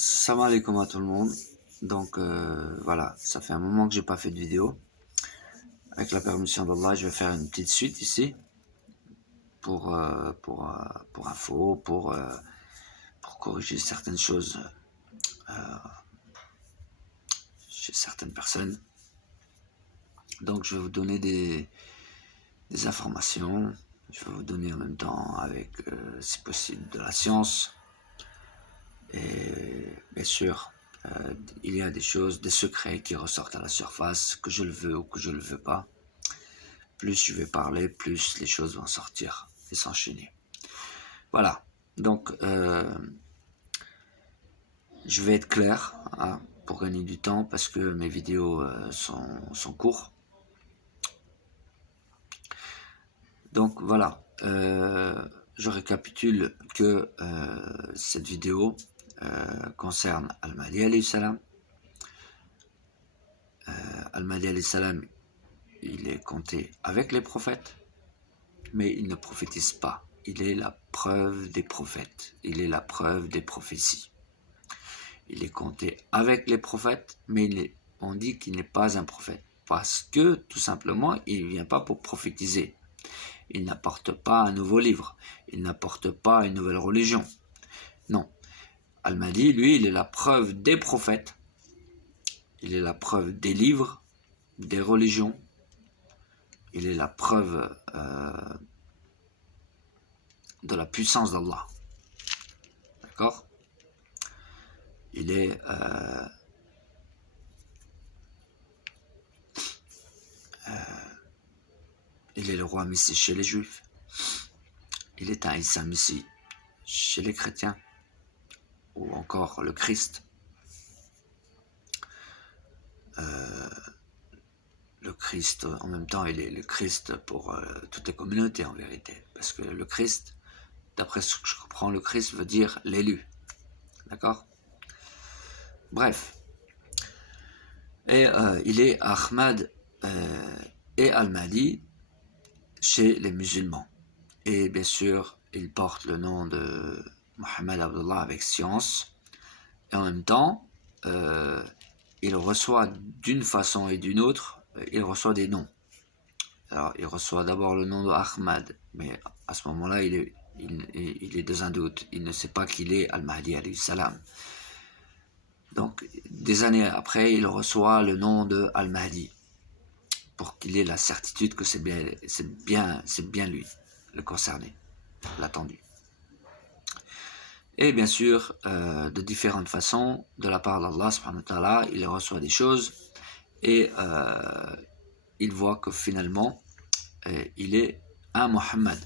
Salam alaikum à tout le monde. Donc voilà, ça fait un moment que j'ai pas fait de vidéo. Avec la permission d'Allah, je vais faire une petite suite ici pour info, pour corriger certaines choses chez certaines personnes. Donc je vais vous donner des informations. Je vais vous donner en même temps avec, si possible, de la science. Et bien sûr, il y a des choses, des secrets qui ressortent à la surface, que je le veux ou que je le veux pas. Plus je vais parler, plus les choses vont sortir et s'enchaîner. Voilà, donc je vais être clair hein, pour gagner du temps parce que mes vidéos sont courtes. Donc voilà, je récapitule que cette vidéo concerne Al-Mahdi alayhi salam. Al-Mahdi alayhi salam, il est compté avec les prophètes, mais il ne prophétise pas. Il est la preuve des prophètes, il est la preuve des prophéties. Il est compté avec les prophètes, mais on dit qu'il n'est pas un prophète. Parce que, tout simplement, il ne vient pas pour prophétiser. Il n'apporte pas un nouveau livre. Il n'apporte pas une nouvelle religion. Non. Al-Mahdi, lui, il est la preuve des prophètes. Il est la preuve des livres, des religions. Il est la preuve de la puissance d'Allah. D'accord ? Il est le roi Messie chez les Juifs. Il est un Issa Messie chez les chrétiens. Ou encore le Christ. Le Christ, en même temps, il est le Christ pour toutes les communautés en vérité. Parce que le Christ, d'après ce que je comprends, le Christ veut dire l'élu. D'accord ? Bref. Et il est Ahmad et Al-Mahdi chez les musulmans. Et bien sûr, il porte le nom de Mohammed Abdullah avec science. Et en même temps, il reçoit d'une façon et d'une autre, il reçoit des noms. Alors, il reçoit d'abord le nom de Ahmad, mais à ce moment-là, il est dans un doute. Il ne sait pas qu'il est Al-Mahdi alayhi salam. Donc, des années après, il reçoit le nom de Al-Mahdi, pour qu'il ait la certitude que c'est bien lui, le concerné, l'attendu. Et bien sûr, de différentes façons, de la part d'Allah subhanahu wa ta'ala, il reçoit des choses, et il voit que finalement, il est un Mohammed.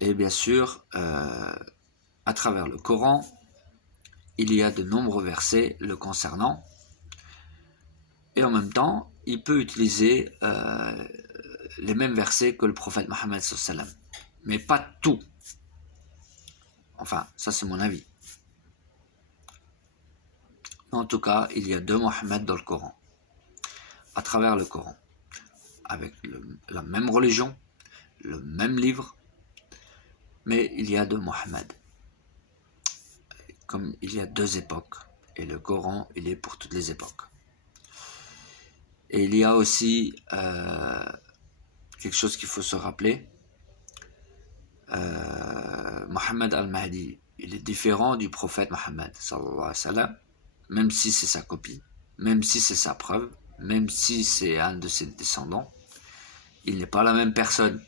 Et bien sûr, à travers le Coran, il y a de nombreux versets le concernant. Et en même temps, il peut utiliser les mêmes versets que le prophète Mohammed sallallahu alayhi wa sallam. Mais pas tout. Enfin, ça c'est mon avis. En tout cas, il y a deux Mohammed dans le Coran. À travers le Coran. Avec la même religion, le même livre, mais il y a deux Mohammed. Comme il y a deux époques, et le Coran, il est pour toutes les époques. Et il y a aussi quelque chose qu'il faut se rappeler. Mohammed al-Mahdi, il est différent du prophète Mohammed, sallallahu alayhi wa sallam, même si c'est sa copie, même si c'est sa preuve, même si c'est un de ses descendants, il n'est pas la même personne.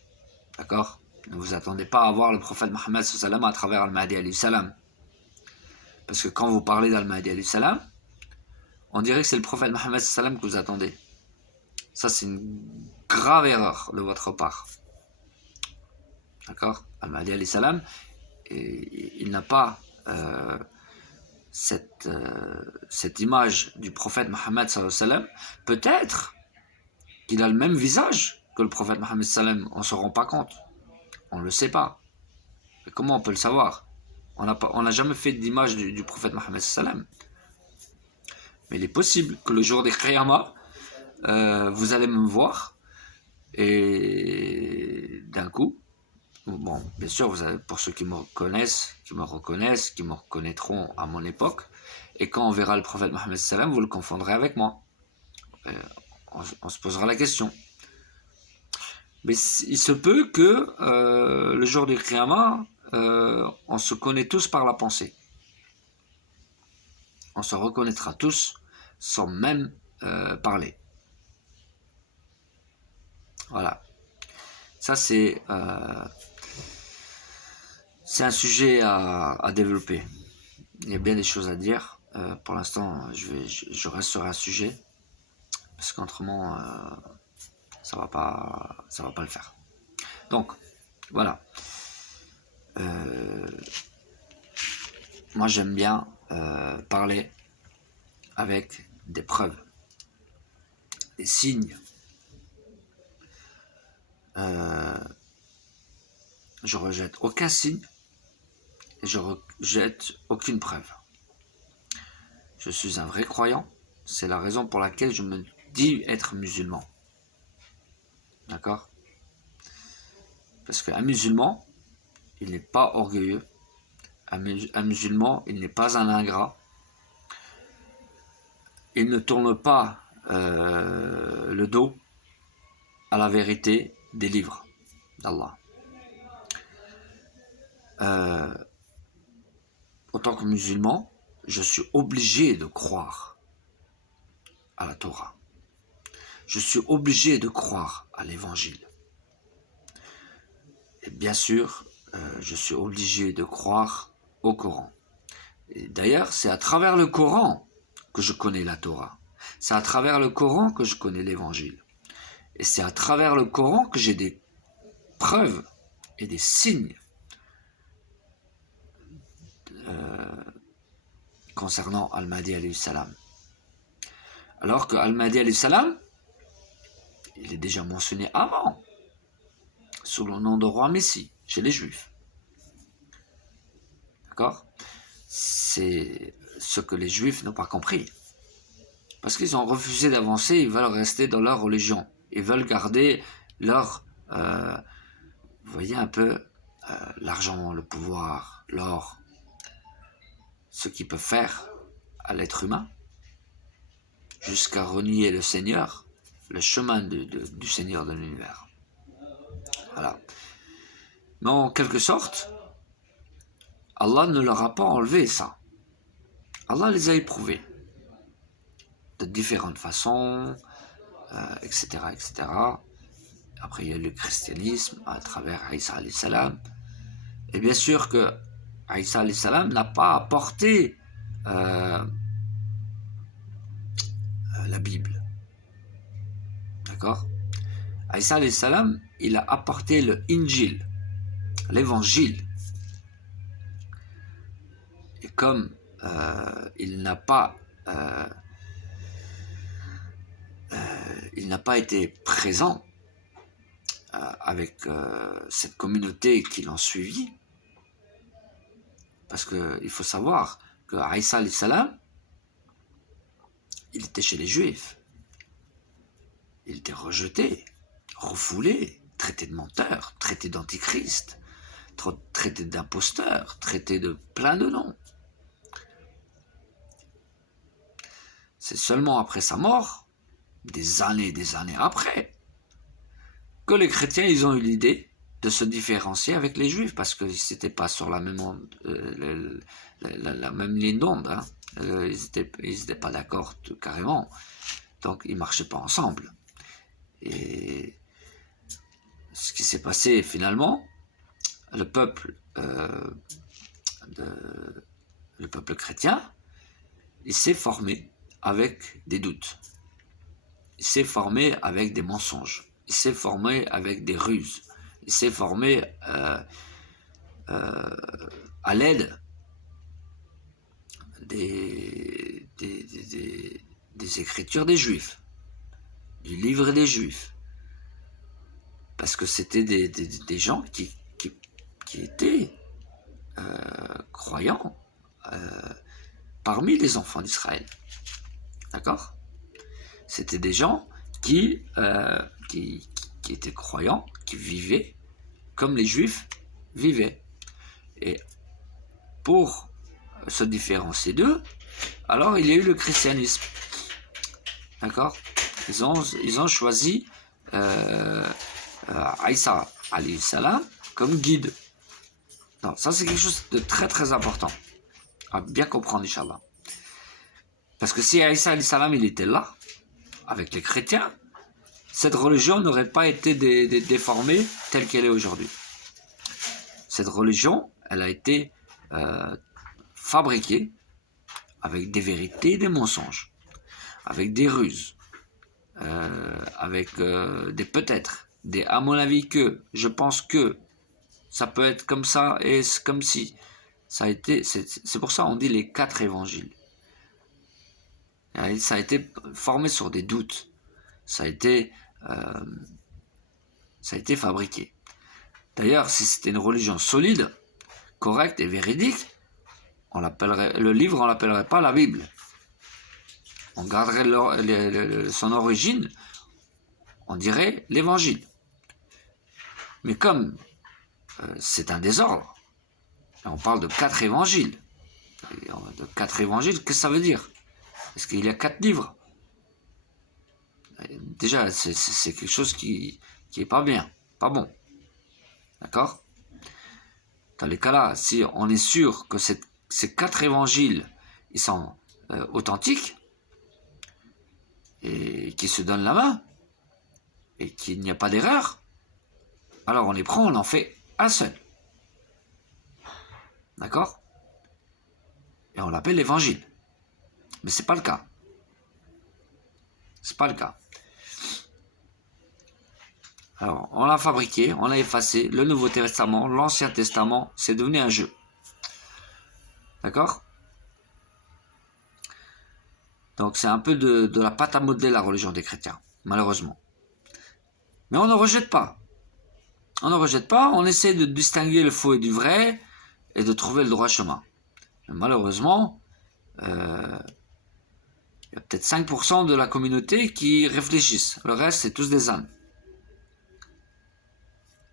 D'accord ? Ne vous attendez pas à voir le prophète Mohammed sallallahu alayhi wa sallam à travers al-Mahdi alayhi salam. Parce que quand vous parlez d'al-Mahdi alayhi salam, on dirait que c'est le prophète Mohammed sallallahu alayhi wa sallam que vous attendez. Ça, c'est une grave erreur de votre part. D'accord ? Al-Mahdi alayhi salam, il n'a pas cette image du prophète Mohammed sallallahu alayhi wa sallam. Peut-être qu'il a le même visage que le prophète Mohammed sallallahu alayhi wa sallam. On ne se rend pas compte. On ne le sait pas. Mais comment on peut le savoir ? On n'a jamais fait d'image du prophète Mohammed sallallahu alayhi wa sallam. Mais il est possible que le jour des Qiyamah, vous allez me voir et d'un coup, Bon, bien sûr, vous avez, pour ceux qui me reconnaissent, qui me reconnaîtront à mon époque, et quand on verra le prophète Mohammed sallam, vous le confondrez avec moi. On se posera la question. Mais il se peut que le jour du Qiyamah, on se connaît tous par la pensée. On se reconnaîtra tous sans même parler. Voilà. Ça, c'est un sujet à développer. Il y a bien des choses à dire. Pour l'instant, je reste sur un sujet. Parce qu'autrement, ça va pas le faire. Donc, voilà. Moi, j'aime bien parler avec des preuves, des signes. Je rejette aucun signe et je rejette aucune preuve. Je suis un vrai croyant. C'est la raison pour laquelle je me dis être musulman. D'accord? Parce qu'un musulman, il n'est pas orgueilleux. Un musulman, il n'est pas un ingrat. Il ne tourne pas le dos à la vérité des livres d'Allah. En tant que musulman, je suis obligé de croire à la Torah. Je suis obligé de croire à l'Évangile. Et bien sûr, je suis obligé de croire au Coran. Et d'ailleurs, c'est à travers le Coran que je connais la Torah. C'est à travers le Coran que je connais l'Évangile. Et c'est à travers le Coran que j'ai des preuves et des signes concernant Al-Mahdi alayhi salam. Alors que Al-Mahdi alayhi salam, il est déjà mentionné avant, sous le nom de roi Messie, chez les Juifs. D'accord? C'est ce que les Juifs n'ont pas compris. Parce qu'ils ont refusé d'avancer, ils veulent rester dans leur religion. Ils veulent garder leur... vous voyez un peu l'argent, le pouvoir, l'or, ce qu'ils peuvent faire à l'être humain, jusqu'à renier le Seigneur, le chemin du Seigneur de l'univers. Voilà. Mais en quelque sorte, Allah ne leur a pas enlevé ça. Allah les a éprouvés de différentes façons, etc., etc. Après, il y a le christianisme à travers Isa alayhi salam. Et bien sûr que Isa alayhi salam n'a pas apporté la Bible. D'accord? Isa alayhi salam, il a apporté le Injil, l'évangile. Et comme il n'a pas été présent avec cette communauté qui l'ont suivi, parce qu'il faut savoir que Isa alayhi salam, il était chez les Juifs. Il était rejeté, refoulé, traité de menteur, traité d'antichrist, traité d'imposteur, traité de plein de noms. C'est seulement après sa mort, des années après, que les chrétiens ils ont eu l'idée de se différencier avec les juifs, parce qu'ils n'étaient pas sur la même ligne d'onde. Hein. Ils n'étaient pas d'accord carrément, donc ils ne marchaient pas ensemble. Et ce qui s'est passé finalement, le peuple chrétien, il s'est formé avec des doutes. Il s'est formé avec des mensonges. Il s'est formé avec des ruses. Il s'est formé à l'aide des écritures des Juifs, du livre des Juifs. Parce que c'était des gens qui étaient croyants parmi les enfants d'Israël. D'accord? C'était des gens qui étaient croyants, qui vivaient comme les Juifs vivaient. Et pour se différencier d'eux, alors il y a eu le christianisme. D'accord? Ils ont choisi Aïssa alayhi salam comme guide. Non, ça c'est quelque chose de très très important à bien comprendre, Inch'Allah. Parce que si Aïssa alayhi salam il était là, avec les chrétiens, cette religion n'aurait pas été déformée telle qu'elle est aujourd'hui. Cette religion, elle a été fabriquée avec des vérités et des mensonges, avec des ruses, avec des peut-être, des à mon avis que, je pense que, ça peut être comme ça et c'est comme si. Ça a été, c'est pour ça qu'on dit les 4 évangiles. Ça a été formé sur des doutes. Ça a été fabriqué. D'ailleurs, si c'était une religion solide, correcte et véridique, le livre, on l'appellerait pas la Bible. On garderait son origine, on dirait l'évangile. Mais comme c'est un désordre, on parle de 4 évangiles. De 4 évangiles, qu'est-ce que ça veut dire? Est-ce qu'il y a 4 livres? Déjà, c'est quelque chose qui est pas bien, pas bon. D'accord? Dans les cas-là, si on est sûr que ces 4 évangiles, ils sont authentiques, et qui se donnent la main, et qu'il n'y a pas d'erreur, alors on les prend, on en fait un seul. D'accord? Et on l'appelle l'évangile. Mais c'est pas le cas. C'est pas le cas. Alors, on l'a fabriqué, on l'a effacé, le Nouveau Testament, l'Ancien Testament, c'est devenu un jeu. D'accord? Donc c'est un peu de la pâte à modeler la religion des chrétiens, malheureusement. Mais on ne rejette pas. On ne rejette pas, on essaie de distinguer le faux et du vrai, et de trouver le droit chemin. Mais malheureusement, il y a peut-être 5% de la communauté qui réfléchissent. Le reste, c'est tous des ânes.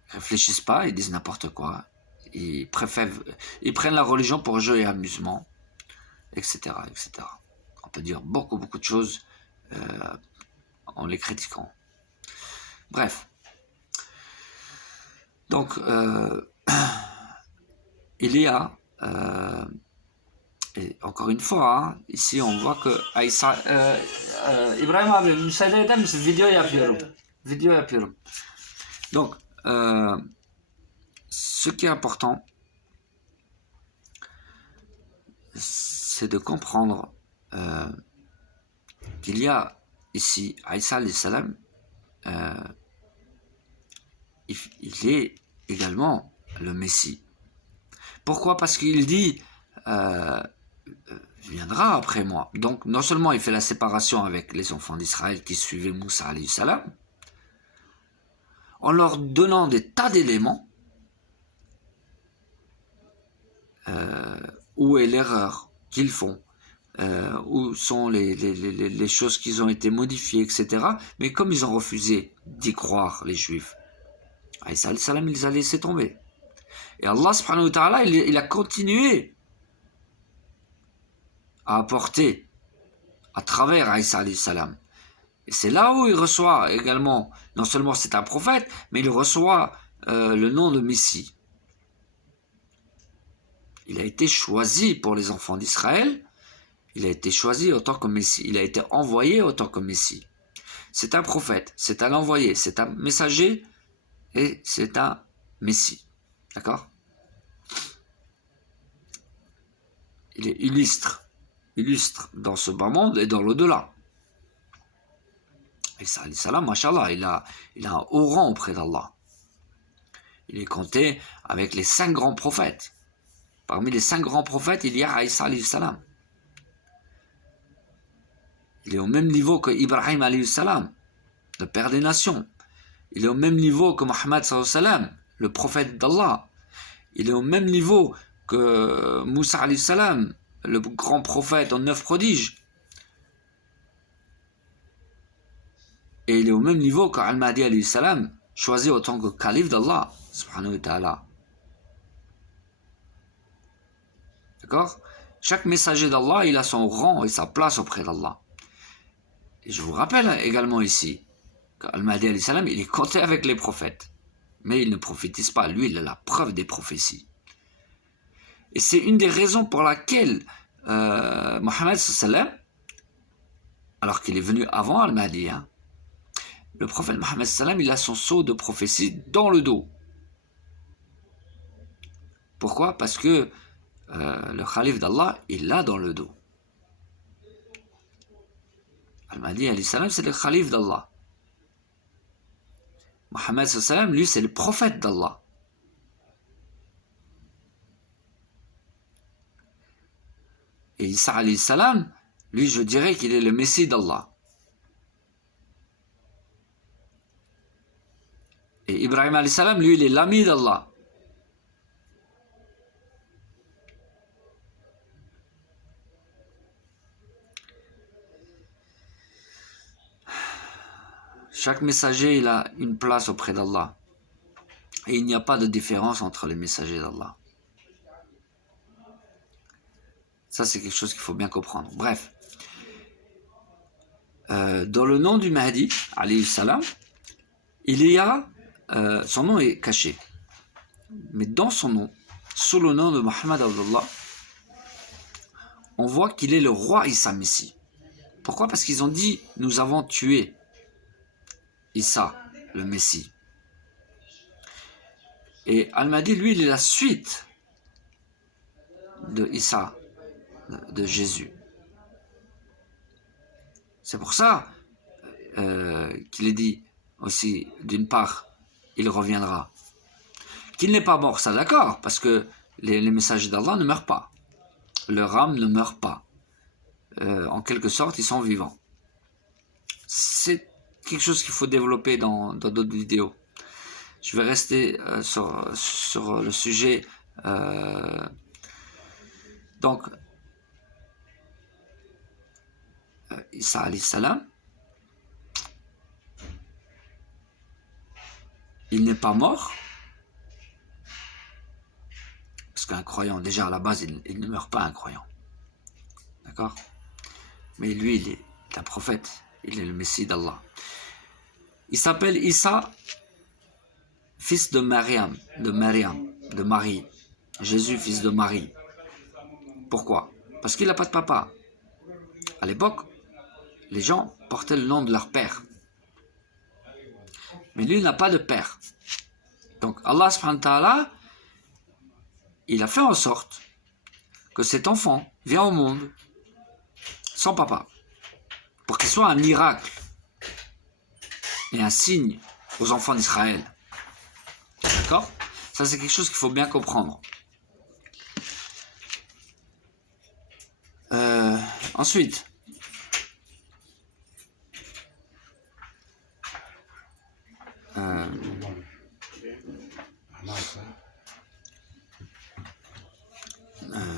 Ils réfléchissent pas, ils disent n'importe quoi. Ils prennent la religion pour jeu et amusement, etc., etc. On peut dire beaucoup de choses en les critiquant. Bref. Donc, il y a, et encore une fois, hein, ici on voit que Aïssa, Ibrahim abi müsaade eder misin? Video yapıyorum. Donc, ce qui est important, c'est de comprendre qu'il y a ici Aïssa alayhi salam, il est également le Messie. Pourquoi? Parce qu'il dit viendra après moi. Donc non seulement il fait la séparation avec les enfants d'Israël qui suivaient Moussa alayhi salam, en leur donnant des tas d'éléments, où est l'erreur qu'ils font, où sont les choses qui ont été modifiées, etc. Mais comme ils ont refusé d'y croire, les Juifs, Aïssa alayhi salam, ils a laissé tomber. Et Allah subhanahu wa ta'ala, il a continué à apporter à travers Aïssa alayhi salam. Et c'est là où il reçoit également, non seulement c'est un prophète, mais il reçoit le nom de Messie. Il a été choisi pour les enfants d'Israël, il a été choisi en tant que Messie, il a été envoyé en tant que Messie. C'est un prophète, c'est un envoyé, c'est un messager et c'est un Messie. D'accord? Il est illustre dans ce bas monde et dans l'au-delà. Et ça, salam, mashallah, il a un haut rang auprès d'Allah. Il est compté avec les 5 grands prophètes. Parmi les 5 grands prophètes, il y a Aïssa alayhi salam. Il est au même niveau que Ibrahim alayhi salam, le père des nations. Il est au même niveau que Mohammed sallallahu alayhi wa sallam, le prophète d'Allah. Il est au même niveau que Moussa alayhi salam, le grand prophète en 9 prodiges. Et il est au même niveau qu'Al-Mahdi alayhi salam, choisi en tant que calife d'Allah, subhanahu wa ta'ala. D'accord? Chaque messager d'Allah, il a son rang et sa place auprès d'Allah. Et je vous rappelle également ici qu'Al-Mahdi alayhi salam, il est compté avec les prophètes. Mais il ne prophétise pas. Lui, il a la preuve des prophéties. Et c'est une des raisons pour laquelle Mohammed sallam, alors qu'il est venu avant Al-Mahdi, hein, le prophète Mohammed sallam, il a son sceau de prophétie dans le dos. Pourquoi? Parce que le calife d'Allah, il l'a dans le dos. Al-Mahdi alayhi salam, c'est le calife d'Allah. Mohammed sallam, lui, c'est le prophète d'Allah. Et Isa alayhi salam, lui, je dirais qu'il est le Messie d'Allah. Et Ibrahim alayhi salam, lui, il est l'ami d'Allah. Chaque messager, il a une place auprès d'Allah. Et il n'y a pas de différence entre les messagers d'Allah. Ça, c'est quelque chose qu'il faut bien comprendre. Bref. Dans le nom du Mahdi, alayhi salam, il y a... son nom est caché. Mais dans son nom, sous le nom de Muhammad Abdullah, on voit qu'il est le roi Issa Messie. Pourquoi? Parce qu'ils ont dit, nous avons tué Issa, le Messie. Et Al-Mahdi, lui, il est la suite de Issa, de Jésus. C'est pour ça qu'il est dit aussi, d'une part, il reviendra. Qu'il n'est pas mort, ça d'accord, parce que les messagers d'Allah ne meurent pas. Leur âme ne meurt pas. En quelque sorte, ils sont vivants. C'est quelque chose qu'il faut développer dans d'autres vidéos. Je vais rester sur le sujet. Donc, Isa alayhi salam, il n'est pas mort, parce qu'un croyant, déjà à la base, il ne meurt pas un croyant. D'accord? Mais lui, il est un prophète, il est le Messie d'Allah. Il s'appelle Issa, fils de Maryam, de Marie. Jésus, fils de Marie. Pourquoi? Parce qu'il n'a pas de papa. À l'époque, les gens portaient le nom de leur père. Mais lui, il n'a pas de père. Donc Allah subhanahu wa ta'ala, il a fait en sorte que cet enfant vienne au monde sans papa. Pour qu'il soit un miracle et un signe aux enfants d'Israël. D'accord? Ça, c'est quelque chose qu'il faut bien comprendre. Ensuite,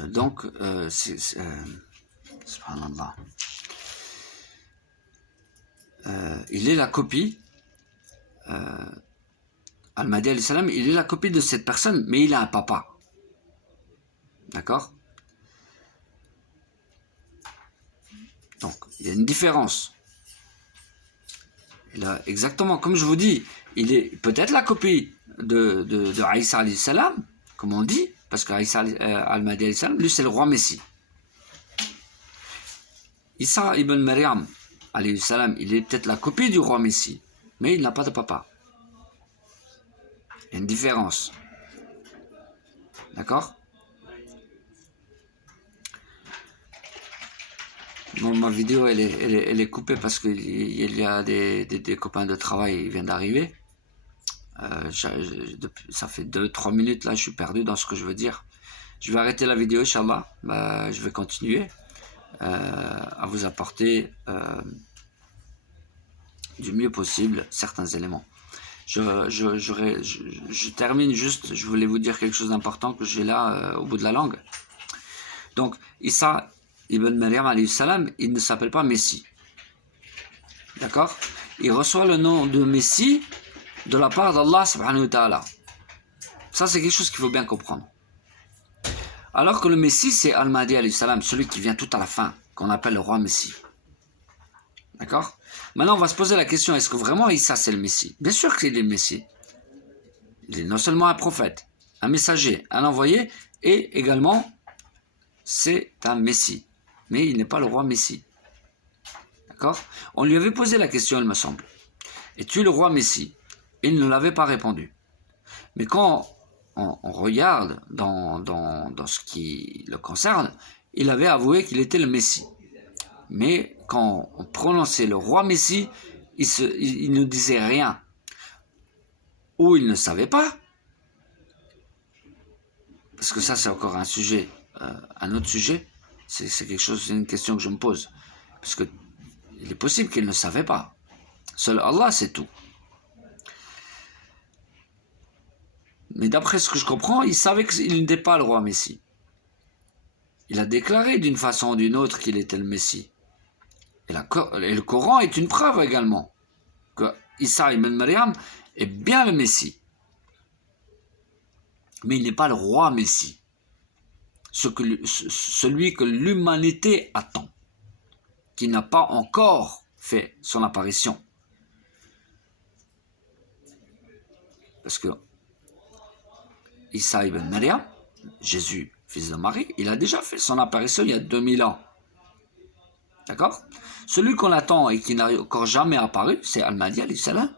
donc, subhanallah, il est la copie, Al-Mahdi alayhi salam, il est la copie de cette personne, mais il a un papa. D'accord? Donc, il y a une différence. Il a, exactement, comme je vous dis, il est peut-être la copie de Isa alayhi salam, comme on dit, parce que Al-Mahdi alayhi salam, lui c'est le roi Messie. Isa ibn Maryam alayhi salam, il est peut-être la copie du roi Messie, mais il n'a pas de papa. Il y a une différence. D'accord? Bon, ma vidéo elle est coupée parce qu'il y a des copains de travail qui viennent d'arriver. Ça fait 2-3 minutes là, je suis perdu dans ce que je veux dire. Je vais arrêter la vidéo, Inch'Allah. Je vais continuer à vous apporter du mieux possible certains éléments. Je termine juste, je voulais vous dire quelque chose d'important que j'ai là au bout de la langue. Donc, Isa ibn Maryam alayhi salam, il ne s'appelle pas Messie. D'accord? Il reçoit le nom de Messie de la part d'Allah subhanahu wa ta'ala. Ça, c'est quelque chose qu'il faut bien comprendre. Alors que le Messie, c'est Al-Mahdi alayhi salam, celui qui vient tout à la fin, qu'on appelle le roi Messie. D'accord? Maintenant, on va se poser la question, est-ce que vraiment Issa, c'est le Messie? Bien sûr qu'il est le Messie. Il est non seulement un prophète, un messager, un envoyé, et également, c'est un Messie. Mais il n'est pas le roi Messie. D'accord? On lui avait posé la question, il me semble. Es-tu le roi Messie? Il ne l'avait pas répondu. Mais quand on regarde dans ce qui le concerne, il avait avoué qu'il était le Messie. Mais quand on prononçait le roi Messie, il ne disait rien. Ou il ne savait pas. Parce que ça, c'est encore un sujet, un autre sujet. C'est quelque chose, c'est une question que je me pose. Parce que il est possible qu'il ne savait pas. Seul Allah sait tout. Mais d'après ce que je comprends, il savait qu'il n'était pas le roi Messie. Il a déclaré d'une façon ou d'une autre qu'il était le Messie. Et le Coran est une preuve également que Isa ibn Maryam est bien le Messie. Mais il n'est pas le roi Messie. Celui que l'humanité attend, qui n'a pas encore fait son apparition. Parce que Isa ibn Maryam, Jésus, fils de Marie, il a déjà fait son apparition il y a 2000 ans. D'accord? Celui qu'on attend et qui n'a encore jamais apparu, c'est Al-Mahdi alayhi salam.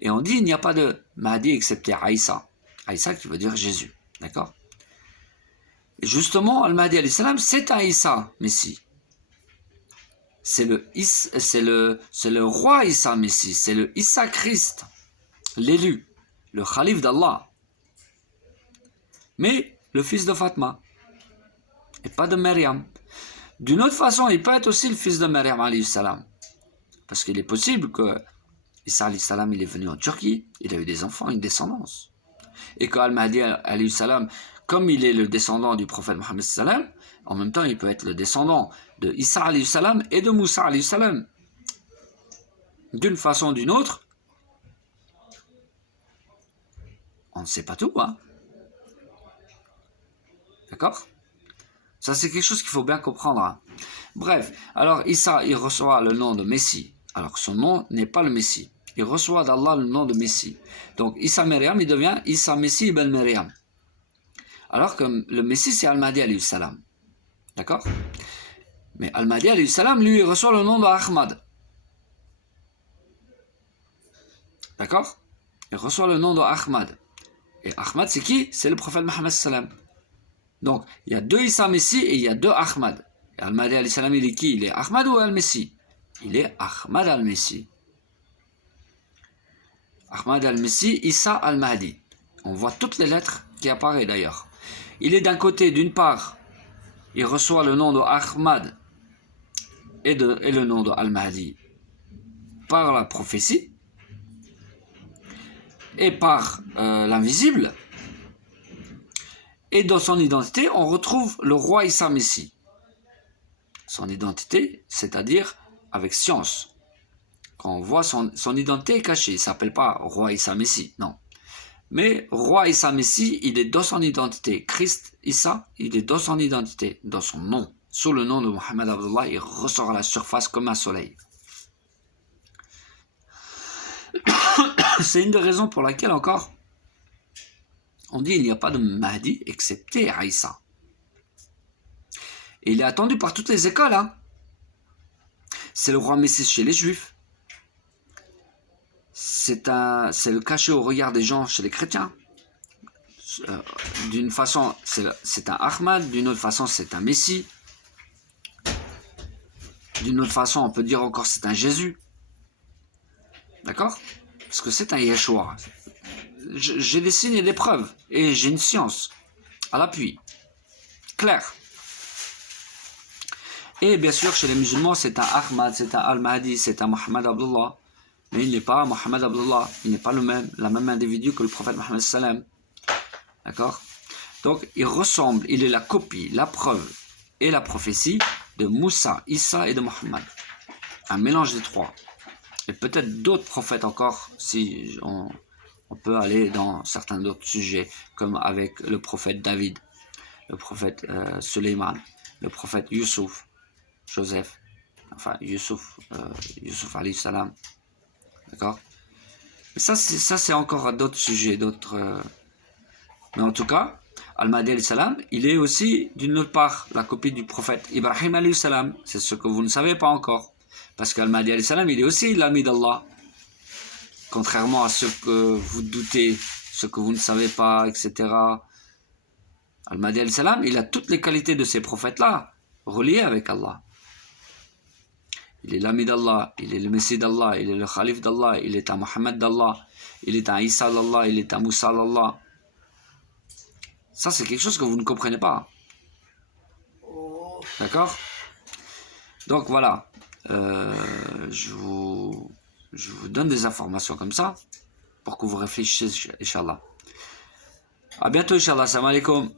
Et on dit il n'y a pas de Mahdi excepté Aïssa. Aïssa qui veut dire Jésus. D'accord? Et justement, Al-Mahdi alayhi salam, c'est un Issa, Messie. C'est le roi Issa, Messie. C'est le Issa Christ, l'élu, le Khalif d'Allah. Mais le fils de Fatma. Et pas de Maryam. D'une autre façon, il peut être aussi le fils de Maryam alayhi salam. Parce qu'il est possible que Isa alayhi salam, il est venu en Turquie, il a eu des enfants, une descendance. Et qu'Al-Mahdi alayhi salam, comme il est le descendant du prophète Mohammed salam, en même temps, il peut être le descendant de Isa alayhi salam et de Moussa alayhi salam. D'une façon ou d'une autre, on ne sait pas tout, hein. D'accord? Ça, c'est quelque chose qu'il faut bien comprendre. Hein. Bref, alors Issa, il reçoit le nom de Messie, alors que son nom n'est pas le Messie. Il reçoit d'Allah le nom de Messie. Donc Issa Maryam, il devient Issa Messie ibn Maryam. Alors que le Messie, c'est Al-Mahdi alayhi salam. D'accord? Mais Al-Mahdi alayhi salam, lui, il reçoit le nom de Ahmad. D'accord? Il reçoit le nom de Ahmad. Et Ahmad, c'est qui? C'est le prophète Mohammed salam. Donc, il y a deux Issa Messie et il y a deux Ahmad. Et Al-Mahdi alayhi salam, il est qui? Il est Ahmad ou Al-Messie? Il est Ahmad Al-Messie. Ahmad Al-Messie, Issa Al-Mahdi. On voit toutes les lettres qui apparaissent d'ailleurs. Il est d'un côté, d'une part, il reçoit le nom de Ahmad et le nom de Al-Mahdi par la prophétie et par l'invisible. Et dans son identité, on retrouve le roi Issa Messie. Son identité, c'est-à-dire avec science. Quand on voit son identité est cachée, il ne s'appelle pas roi Issa Messie, non. Mais roi Issa Messie, il est dans son identité. Christ Issa, il est dans son identité, dans son nom. Sous le nom de Mohammed Abdullah, il ressort à la surface comme un soleil. C'est une des raisons pour laquelle encore on dit qu'il n'y a pas de Mahdi excepté Aïssa. Et il est attendu par toutes les écoles. Hein. C'est le roi Messie chez les Juifs. C'est le cachet au regard des gens chez les chrétiens. D'une façon, c'est un Ahmad. D'une autre façon, c'est un Messie. D'une autre façon, on peut dire encore c'est un Jésus. D'accord? Parce que c'est un Yeshua. J'ai des signes et des preuves. Et j'ai une science à l'appui. Clair. Et bien sûr, chez les musulmans, c'est un Ahmad, c'est un Al-Mahdi, c'est un Mohammed Abdullah. Mais il n'est pas Mohammed Abdullah. Il n'est pas la même individu que le prophète Mohammed sallam. D'accord? Donc, il ressemble, il est la copie, la preuve et la prophétie de Moussa, Issa et de Mohammed. Un mélange des trois. Et peut-être d'autres prophètes encore, si on peut aller dans certains autres sujets, comme avec le prophète David, le prophète Suleiman, le prophète Youssouf, Joseph, enfin Youssouf alayhi salam, d'accord. Et ça c'est encore d'autres sujets, d'autres... Mais en tout cas, Al-Mahdi alayhi salam, il est aussi d'une autre part la copie du prophète Ibrahim alayhi salam. C'est ce que vous ne savez pas encore. Parce qu'Al-Mahdi alayhi salam, il est aussi l'ami d'Allah. Contrairement à ce que vous doutez, ce que vous ne savez pas, etc. Al-Mahdi alayhi salam, il a toutes les qualités de ces prophètes-là, reliées avec Allah. Il est l'ami d'Allah, il est le Messie d'Allah, il est le Khalif d'Allah, il est un Mohammed d'Allah, il est un Isa d'Allah, il est un Moussa d'Allah. Ça, c'est quelque chose que vous ne comprenez pas. D'accord? Donc voilà, je vous donne des informations comme ça pour que vous réfléchissiez, Inch'Allah. À bientôt, Inch'Allah. Assalamu alaikum.